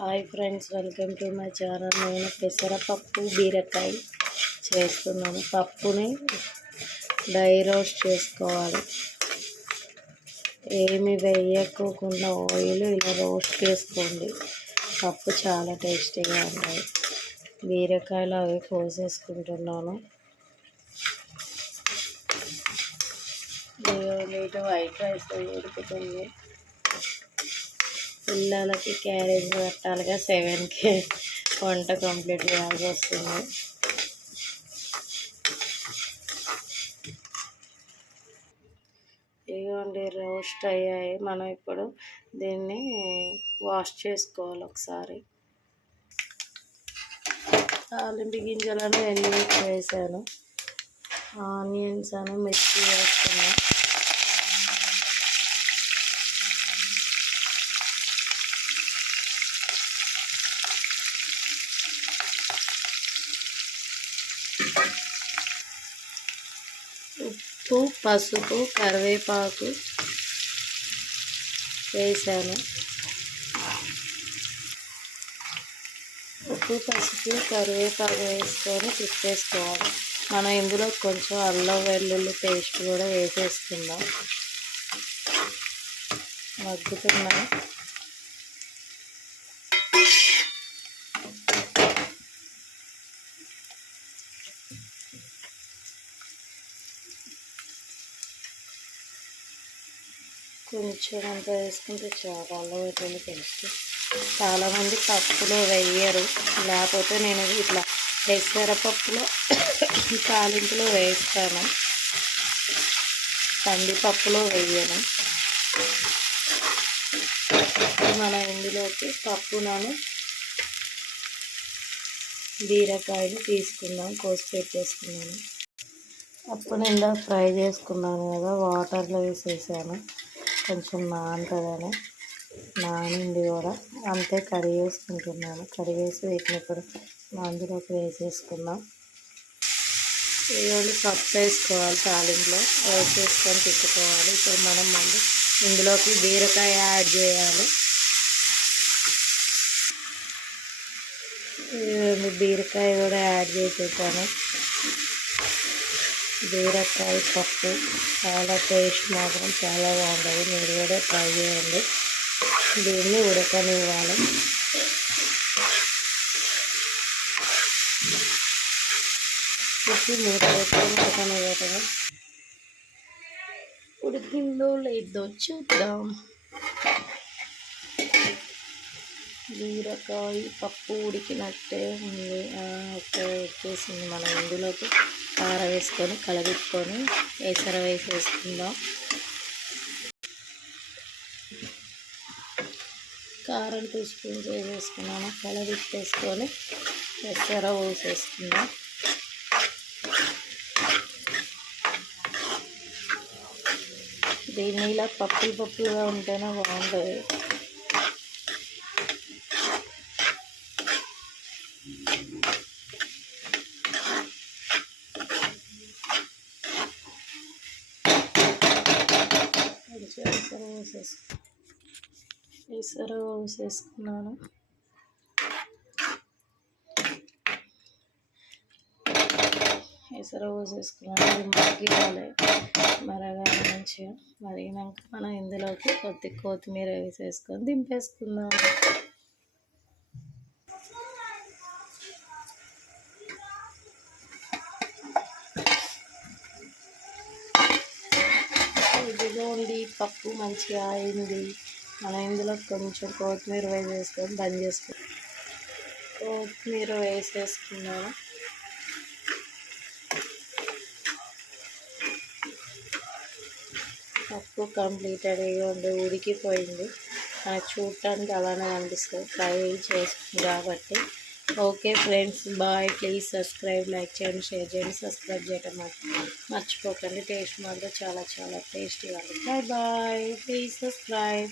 Hi friends welcome to my channel. నేను పెసరపప్పు బీరకాయ చేస్తున్నాను. పప్పుని డై రోస్ట్ చేసుకోవాలి. ఏమి వేయకోకుండా ఆయిల్ ఇలా రోస్ట్ చేసుకోండి. పప్పు చాలా టేస్టీగా ఉంటాయి. బీరకాయలు అవి కోసేసుకుంటున్నాను. ఇటు వైట్ రైస్ ఉడుకుతుంది. పిల్లలకి క్యారేజ్ పెట్టాలిగా సెవెన్కి. వంట కంప్లీట్ చేయాల్సి వస్తుంది. ఇదిగోండి రోస్ట్ అయ్యాయి. మనం ఇప్పుడు దీన్ని వాష్ చేసుకోవాలి ఒకసారి. తాలింపు గింజలను ఎన్ని వేసాను. ఆనియన్స్ అని మిర్చి వేస్తున్నాను. ఉప్పు పసుపు కరివేపాకు వేసాను. ఉప్పు పసుపు కరివేపాకు వేసుకొని తిప్పేసుకోవాలి మనం ఇందులో కొంచెం అల్లం వెల్లుల్లి పేస్ట్ కూడా వేసేసుకుందాం. మగ్గుతున్నాం కొంచెం అంత వేసుకుంటే చాలా అల్లం వెల్లుల్లి చాలామంది పప్పులో వేయరు. లేకపోతే నేను ఇట్లా పెసరపప్పులో తాలింపులో వేస్తాను. కందిపప్పులో వేయను. మన ఇందులోకి పప్పులను బీరకాయలు తీసుకుందాం. కోసి పెట్టేసుకున్నాను. పప్పు నిండా ఫ్రై చేసుకున్నాను కదా వాటర్లో వేసేసాను. కొంచెం నానుతుందని నానింది కూడా. అంతే కర్రీ వేసుకుంటున్నాను కర్రీ వేసి వీటిని ఇప్పుడు అందులోకి వేసేసుకుందాం. ఇవన్నీ పప్పు వేసుకోవాలి తాలింపులో. వేసేసుకొని తిప్పుకోవాలి. ఇప్పుడు మనం మళ్ళీ ఇందులోకి బీరకాయ యాడ్ చేయాలి. బీరకాయ కూడా యాడ్ చేసేసాను. బీరకాయ పప్పు. చాలా టేస్ట్ మాత్రం చాలా బాగుంటుంది. మీరు కూడా ట్రై చేయండి. దీన్ని ఉడకనివ్వాలి. ఉప్పు మూత పెట్టుకొని ఉడకనివ్వటం ఉడికిందో లేదో చూద్దాం. బీరకాయ పప్పు ఉడికినట్టే ఉంది. ఓకే వచ్చేసింది మనం ఇందులోకి. కార వేసుకొని కలబెట్టుకొని వేసర వేసుకుందాం. కారం టూ స్పూన్స్ వేసేసుకున్నాను. కలబెట్టేసుకొని ఎసర పోసేసుకుందాం దీన్ని ఇలా పప్పులు పప్పులుగా ఉంటేనే బాగుంటుంది. ఎసర చేసుకున్నాను ఎసర చేసుకున్నాను ఎసర పోసేసుకున్నాను అది మగ్గియాలి మరగాలి మంచిగా మరిగినాక మనం ఇందులోకి కొద్ది కొత్తిమీర వేసేసుకొని దింపేసుకుందాం. ఇదిగోండి పప్పు మంచిగా అయింది. మనం ఇందులో కొంచెం కొత్తిమీర వేసేసుకొని బంద్ చేసుకో కొత్తిమీర వేసేసుకున్నాను. పప్పు కంప్లీటెడ్ ఉండి ఉడికిపోయింది. మనకు చూడటానికి అలానే అనిపిస్తుంది. ఫ్రై చేసుకుంది కాబట్టి. Okay friends bye. Please subscribe like చేయండి షేర్ చేయండి సబ్స్క్రైబ్ చేయడం మర్చిపోకండి. టేస్ట్ మాత్రం చాలా చాలా టేస్టీగా ఉంది. Bye bye. Please subscribe.